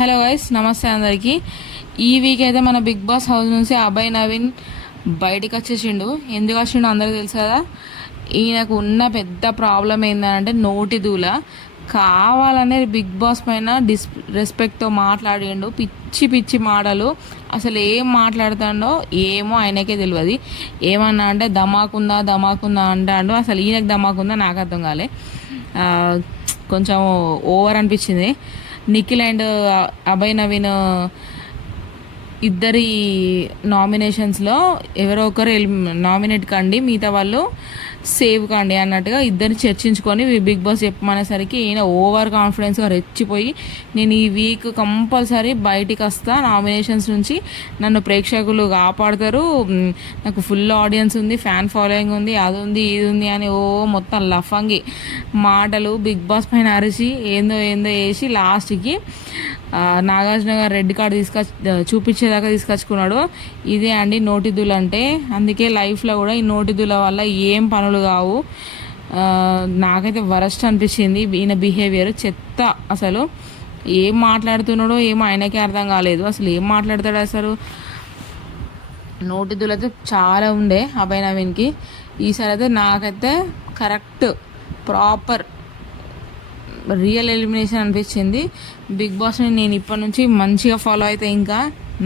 Hello guys, నమస్తే అందరికీ. ఈ వీక్ అయితే మన బిగ్ బాస్ హౌస్ నుంచి అభయ్ నవీన్ బయటికి వచ్చేసిండు. ఎందుకు వచ్చిండు అందరికి తెలుసు కదా. ఈయనకు ఉన్న పెద్ద ప్రాబ్లం ఏంటంటే నోటి దూల. కావాలనే బిగ్ బాస్ పైన రెస్పెక్ట్తో మాట్లాడిండు. పిచ్చి పిచ్చి మాటలు, అసలు ఏం మాట్లాడుతాడో ఏమో ఆయనకే తెలియదు. ఏమన్నా అంటే ధమాకుందా అంటాడు. అసలు ఈయనకు ధమాకుందా నాకు అర్థం కాలే. కొంచెం ఓవర్ అనిపించింది. నిఖిల్ అండ్ అభయ్ నవీన్ ఇద్దరి నామినేషన్స్లో ఎవరో ఒకరు నామినేట్ కండి, మిగతా వాళ్ళు సేవ్ కండి అన్నట్టుగా ఇద్దరిని చర్చించుకొని బిగ్ బాస్ చెప్పమనేసరికి ఈయన ఓవర్ కాన్ఫిడెన్స్గా రెచ్చిపోయి, నేను ఈ వీక్ కంపల్సరీ బయటికి వస్తా, నామినేషన్స్ నుంచి నన్ను ప్రేక్షకులు కాపాడతారు, నాకు ఫుల్ ఆడియన్స్ ఉంది, ఫ్యాన్ ఫాలోయింగ్ ఉంది, అది ఉంది ఇది ఉంది అని మొత్తం లఫంగి మాటలు బిగ్ బాస్ పైన అరిచి ఏందో వేసి లాస్ట్కి నాగార్జున గారు రెడ్ కార్డు చూపించేదాకా తీసుకొచ్చుకున్నాడు. ఇదే అండి నోటిదులు అంటే. అందుకే లైఫ్లో కూడా ఈ నోటిదుల వల్ల ఏం పనులు కావు. నాకైతే వరస్ట్ అనిపించింది ఈయన బిహేవియర్. చెత్త. అసలు ఏం మాట్లాడుతున్నాడో ఏమో ఆయనకే అర్థం కాలేదు. అసలు ఏం మాట్లాడతాడు అసలు. నోటిదులు అయితే చాలా ఉండే అభయ్ నవీన్కి. ఈసారి అయితే నాకైతే కరెక్ట్ ప్రాపర్ రియల్ ఎలిమినేషన్ అనిపించింది. బిగ్ బాస్ని నేను ఇప్పటి నుంచి మంచిగా ఫాలో అయితే ఇంకా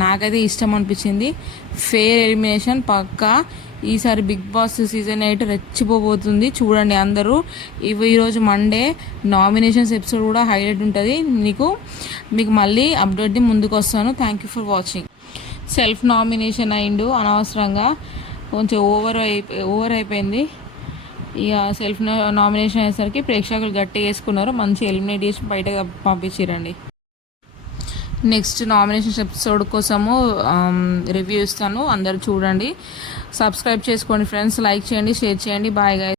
నాకైతే ఇష్టం అనిపించింది. ఫెయిర్ ఎలిమినేషన్ పక్కా. ఈసారి బిగ్ బాస్ సీజన్ 8 రెచ్చిపోబోతుంది. చూడండి అందరూ. ఈరోజు మండే నామినేషన్స్ ఎపిసోడ్ కూడా హైలైట్ ఉంటుంది. మీకు మళ్ళీ అప్డేట్ని ముందుకు వస్తాను. Thank you for watching. Self nomination అయిండు అనవసరంగా, కొంచెం ఓవర్ అయిపోయింది. ఇక సెల్ఫ్ నామినేషన్ అయ్యేసరికి ప్రేక్షకులు గట్టిగా వేసుకున్నారు. మంచి ఎలిమినేట్ చేసి బయటకు పంపించారండి. నెక్స్ట్ నామినేషన్ ఎపిసోడ్ కోసము రివ్యూ ఇస్తాను, అందరూ చూడండి. సబ్స్క్రైబ్ చేసుకోండి ఫ్రెండ్స్, లైక్ చేయండి, షేర్ చేయండి. Bye guys.